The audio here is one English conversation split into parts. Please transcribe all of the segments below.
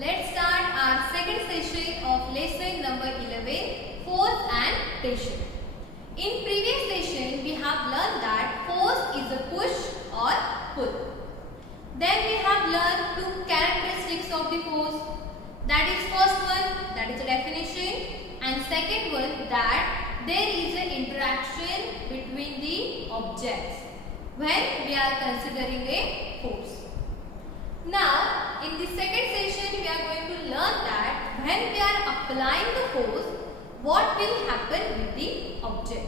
let's start our second session of lesson number 11, force and tension. In previous session, we have learned that force is a push or pull. Then we have learned two characteristics of the force. That is first one, that is the definition, and second one, that there is an interaction between the objects when we are considering a force. Now, in the second session, we are going to learn that when we are applying the force, what will happen with the object.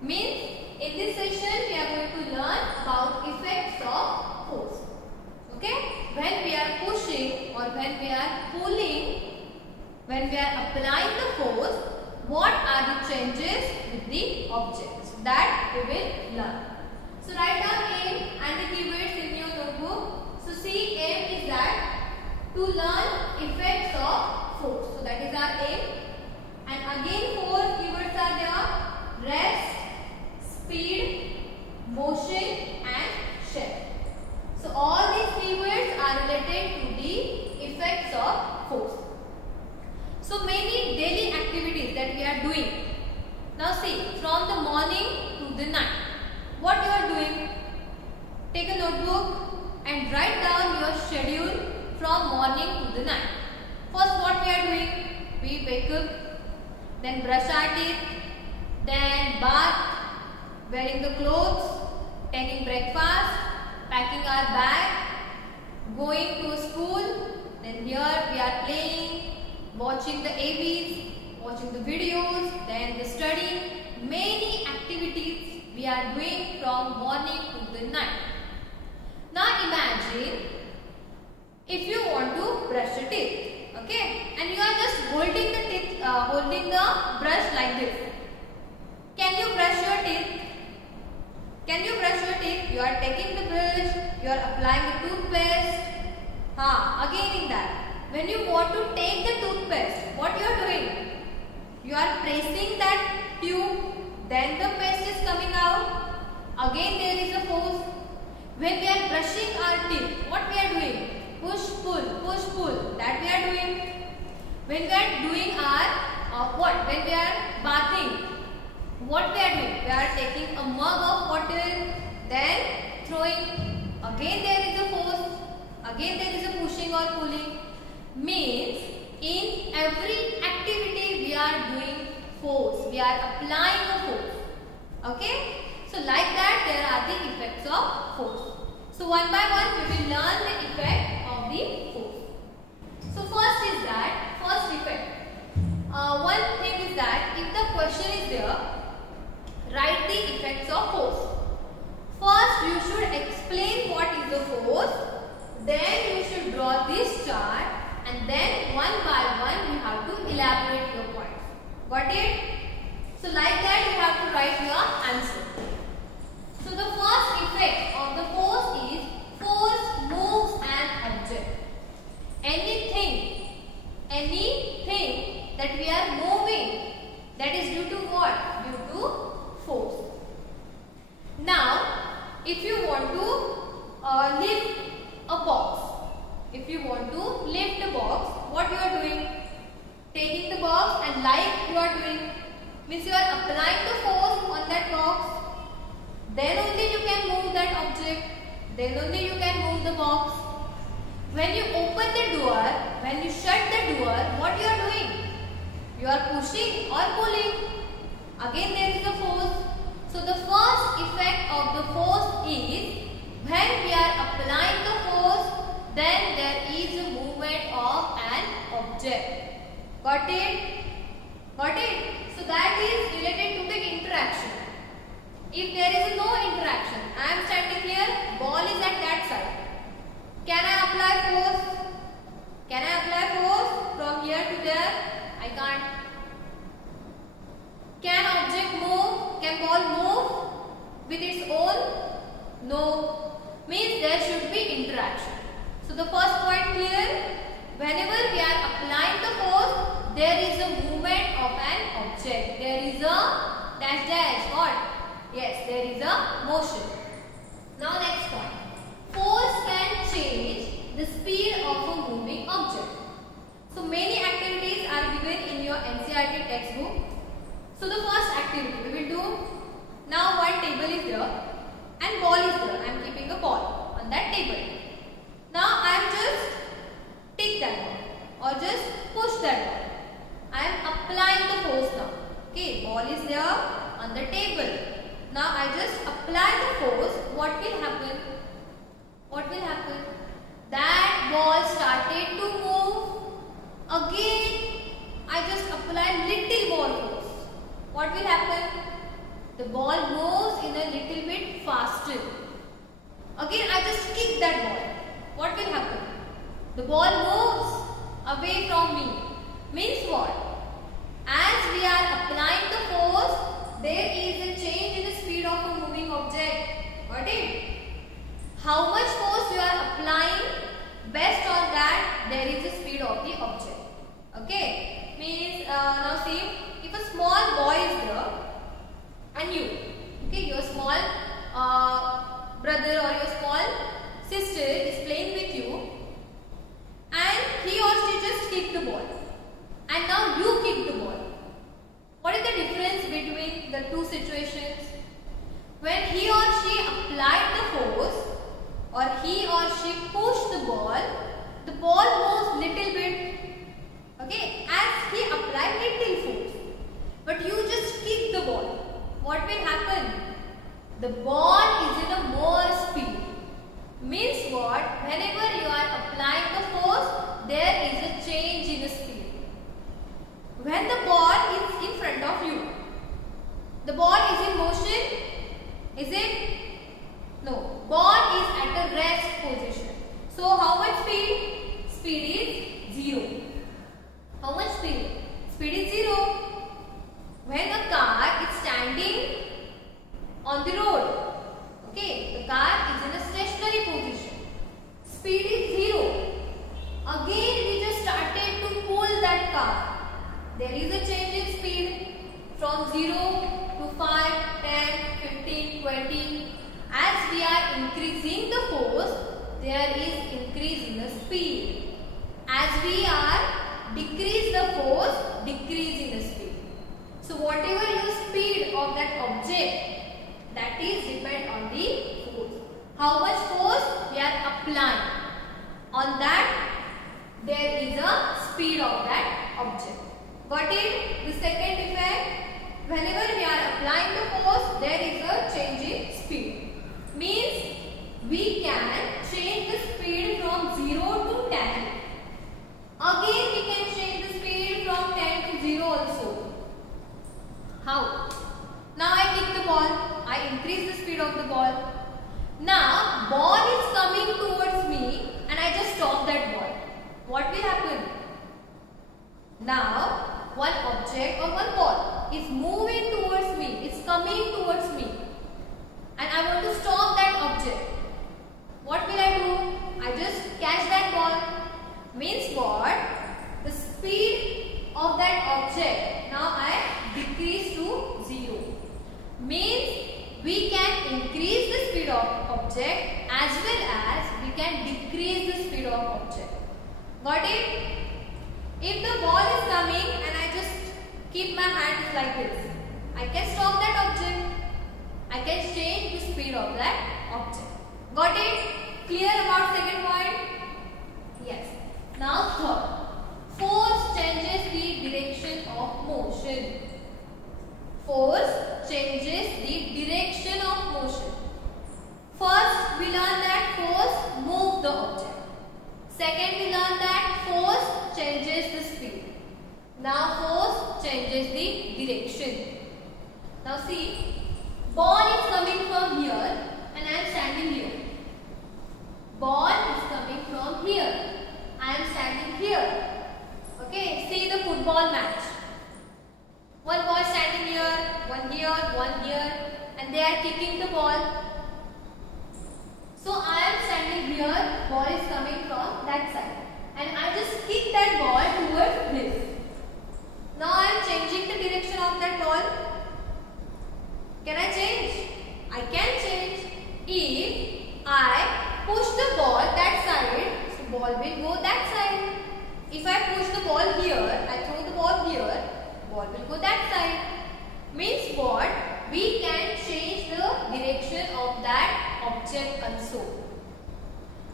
Means, in this session, we are going to learn about effects of force. Okay? When we are pushing or when we are pulling, when we are applying the force, what are the changes with the objects? That we will learn. So, write down aim and the keywords in your notebook. So, see, aim is that to learn effects of force. So, that is our aim. And again, four keywords are there: rest, speed, motion, and shift. So, all these keywords are related to the effects of force. So, many daily activities that we are doing. Now, see, from the morning to the night, what you are doing? Take a notebook and write down your schedule from morning to the night. First, what we are doing? We wake up, then brush our teeth, then bath, wearing the clothes, taking breakfast, packing our bag, going to school, then here we are playing, watching the AVs, watching the videos, then the study. Many activities we are doing from morning to the night. Now imagine if you want to brush your teeth, okay, and you are just holding the teeth, holding the brush like this. Can you brush your teeth? Can you brush your teeth? You are taking the brush, you are applying the toothpaste. Again in that. When you want to take the toothpaste, what you are doing? You are pressing that tube, then the paste is coming out. Again there is a force. When we are brushing our teeth, what we are doing? Push, pull, that we are doing. When we are doing our, when we are bathing, what we are doing? We are taking a mug of water, then throwing. Again there is a force. Again there is a pushing or pulling. Means, in every activity we are doing force. We are applying a force. Okay? So, like that there are the effects of force. So, one by one we will learn the effect of the force. So, first is that, first effect. One thing is that if the question is there, write the effects of force. First you should explain what is the force. Then you should draw this chart. And then one by one you have to elaborate your points. Got it? So like that you have to write your answer. So the first effect of the force is force moves an object. Anything that we are moving, that is due to what? Due to force. Now if you want to lift a box. If you want to lift the box, what you are doing? Taking the box and like you are doing, means you are applying the force on that box. Then only you can move that object. Then only you can move the box. When you open the door, when you shut the door, what you are doing? You are pushing or pulling. Again there is a force. So the first effect of the force is when we are applying the force, then there is a movement of an object. Got it? Got it? So that is related to the interaction. If there is no interaction, I am standing here, ball is at that side. Can I apply force? Can I apply force from here to there? I can't. Can object move? Can ball move with its own? No. Means there should be interaction. So the first point clear. Whenever we are applying the force, there is a movement of an object. There is a dash. What? Yes, there is a motion. Now next point. Force can change the speed of a moving object. So many activities are given in your NCERT textbook. So the first activity we will do, now one table is there and ball is there. I am keeping a ball on that table. Now I am just take that ball or just push that ball. I am applying the force now. Okay, ball is there on the table. Now I just apply the force. What will happen? What will happen? That ball started to move. Again, I just apply little more force. What will happen? The ball moves in a little bit faster. Again, I just kick that ball. What will happen? The ball moves away from me. Means what? As we are applying the force, there is a change in the speed of a moving object. Got it? How much force you are applying, based on that there is the speed of the object. Okay? Means now see, if a small boy is there and you, okay, your small brother or your small sister is playing with you and he or she just kicked the ball and now you kick the ball. What is the difference between the two situations? When he or she applied the force or he or she pushed the ball moves little bit, okay, as he applied little force. But you just kick the ball. What will happen? The ball is in a more speed. Means what? Whenever you are applying the force, there is a change in the speed. When the ball is in front of you, the ball is in motion, is it? No. Ball is at a rest position. So how much speed? Speed is 0. How much speed? Speed is 0. When a car is standing on the road, okay, the car is in a stationary position. Speed is 0. Again we just started to pull that car. There is a change in speed from 0 to 5, 10, 15, 20. As we are increasing the force, there is increase in the speed. As we are decrease the force, decrease in the speed. So whatever your speed of that object, that is depend on the force. How much force we are applying. On that, there is a speed of that object. Got it? The second effect, whenever we are applying the force, there is a change in speed. Means we can change the speed from 0 to 10. Again we can change the speed from 10 to 0 also. How? Now I kick the ball. I increase the speed of the ball. Now ball is coming towards me and I just stop that ball. What will happen? Now one object or one ball is moving towards me. It's coming towards me. And I want to stop that object. What will I do? I just catch that ball. Means what? The speed of that object, now I decrease to 0. Means we can increase the speed of object as well as we can decrease the speed of object. Got it? If the ball is coming and I just keep my hands like this, I can stop that object. I can change the speed of that object. Got it? Clear about second point? Yes. Now third. Force changes the direction of motion. Force changes the direction of motion. First we learn that force moves the object. Second we learn that force changes the speed. Now force changes the direction. Now see. Ball is coming from here and I am standing here. Ball is coming from here. I am standing here. Okay, see the football match. One boy standing here, one here, and they are kicking the ball. So I am standing here, ball is coming from that side. And I just kick that ball towards this. Now I am changing the direction of that ball. Can I change? I can change. If I push the ball that side, so ball will go that side. If I push the ball here, I throw the ball here, ball will go that side. Means what? We can change the direction of that object also.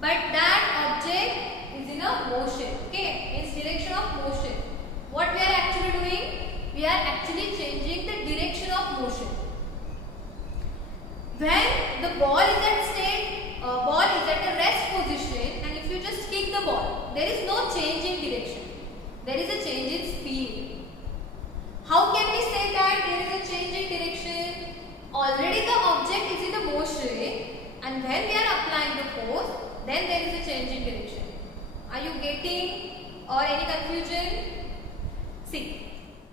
But that object is in a motion. Okay, means direction of motion. What we are actually doing? We are actually changing the direction of motion. When the ball is at a rest position, and if you just kick the ball, there is no change in direction. There is a change in speed. How can we say that there is a change in direction? Already the object is in a motion, and when we are applying the force, then there is a change in direction. Are you getting or any confusion? See,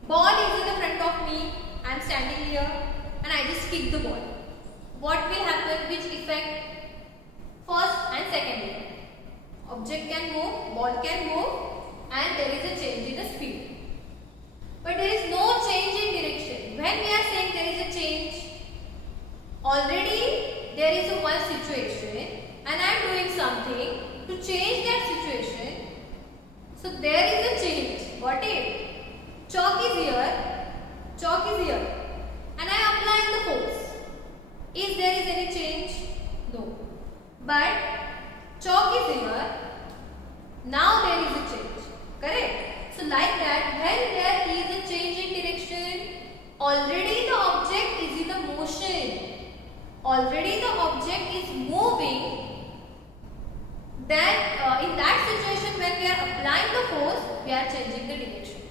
ball is in the front of me. I am standing here and I just kick the ball. What will happen? Which effect? First and second effect. Object can move, ball can move, and there is a change in the speed. But there is no change in direction. When we are saying there is a change, already there is a one situation and I am doing something to change that situation. So there is a change. Got it? Chalk is here, and I am applying the force. Is there any change? No. But chalk is here. Now there is a change. Correct? So like that, when there is a change in direction, already the object is in a motion. Already the object is moving. Then in that situation, when we are applying the force, we are changing the direction.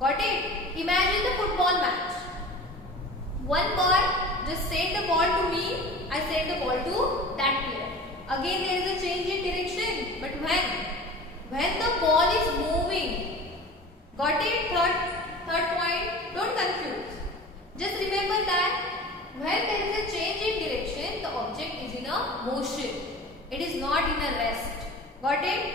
Got it? Imagine the football match. One ball, just send the ball to me, I send the ball to that player. Again there is a change in direction. But when the ball is moving. Got it? Third point, don't confuse. Just remember that when there is a change in direction, the object is in a motion. It is not in a rest. Got it?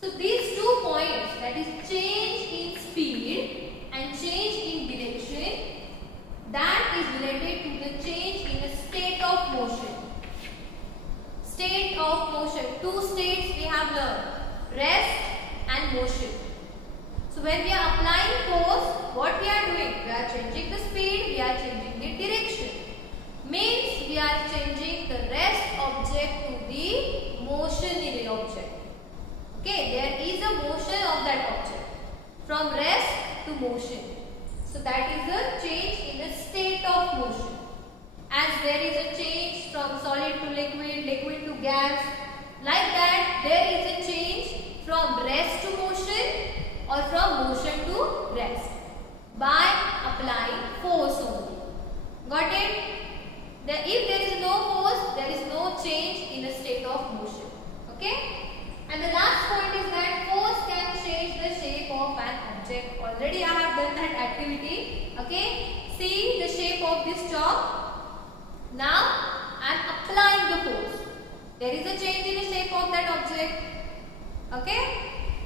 So these 2 points, that is change in speed and change in direction, that is related to the change in a state of motion. State of motion. 2 states we have learned. Rest and motion. So when we are applying force, what we are doing? We are changing the speed, we are changing the direction. Means we are changing the rest object to the motionary object. Okay, there is a motion of that object from rest to motion. So that is a change in the state of motion. As there is a change from solid to liquid, liquid to gas, like that there is a change from rest to motion or from motion to rest by applying force only. Got it? If there is no force, there is no change in the state of motion. Okay? And the last point is that force can change the shape of an object. Already I have done that activity. Okay? See the shape of this chalk. Now I am applying the force. There is a change in the shape of that object. Okay?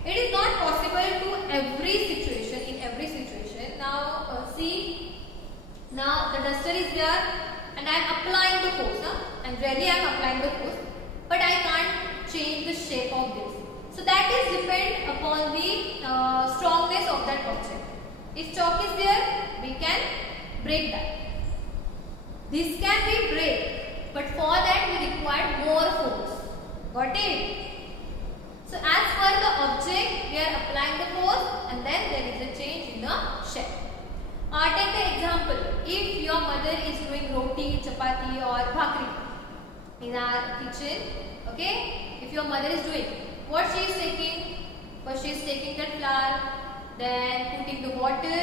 It is not possible to every situation, in every situation. Now see, now the duster is there and I am applying the force. And really I am applying the force, but I can't change the shape of this. So that is depend upon the strongness of that object. If chalk is there, we can break that. This can be break, but for that we require more force. Got it? So as per the object, we are applying the force and then there is a change in the shape. Take the example. If your mother is doing roti, chapati or bhakri in our kitchen, okay? If your mother is doing, what she is taking? First she is taking that flour, then putting the water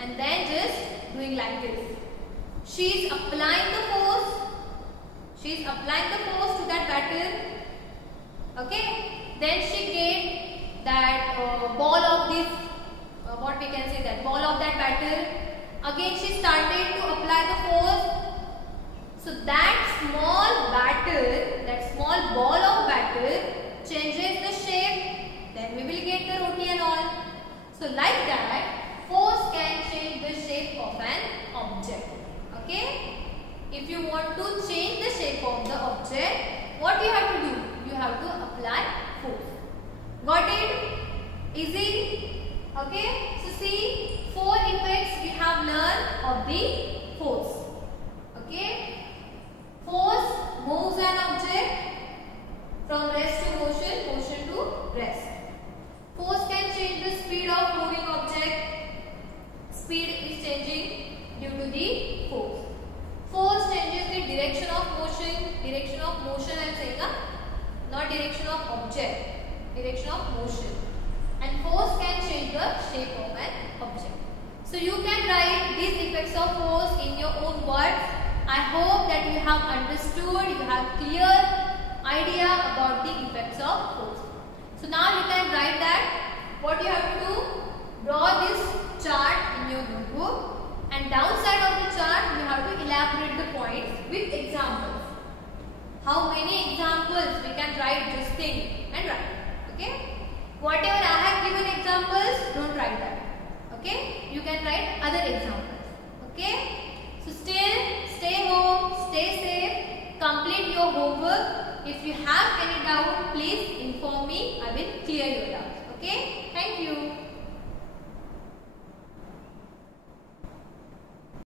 and then just doing like this. She is applying the force. She is applying the force to that batter. Okay? Then she get that ball of this, what we can say, that ball of that batter. Again she started to apply the force. So that small batter, that small ball of batter changes the shape. Then we will get the roti and all. So like that, force can change the shape of an object. Okay? If you want to change the shape of the object, what you have to do? You have to apply force. Got it? Easy? Okay. So see, 4 effects we have learned of the force. Okay. Force moves an object from rest to motion, motion to rest. Force can change the speed of moving object. Speed is changing due to the force. Force changes the direction of motion. Direction of motion I am saying, not direction of object. Direction of motion. And force can change the shape of an object. So you can write these effects of force in your own words. I hope that you have understood, you have clear idea about the effects of force. So now you can write that. What you have to do, draw this chart in your notebook, and downside of the chart you have to elaborate the points with examples. How many examples we can write, just think and write. Okay. Whatever I have given examples, don't write that. Okay. You can write other examples. Okay. So still stay home, stay safe, complete your homework. If you have any doubt, please inform me. I will clear your doubts. Okay. Thank you.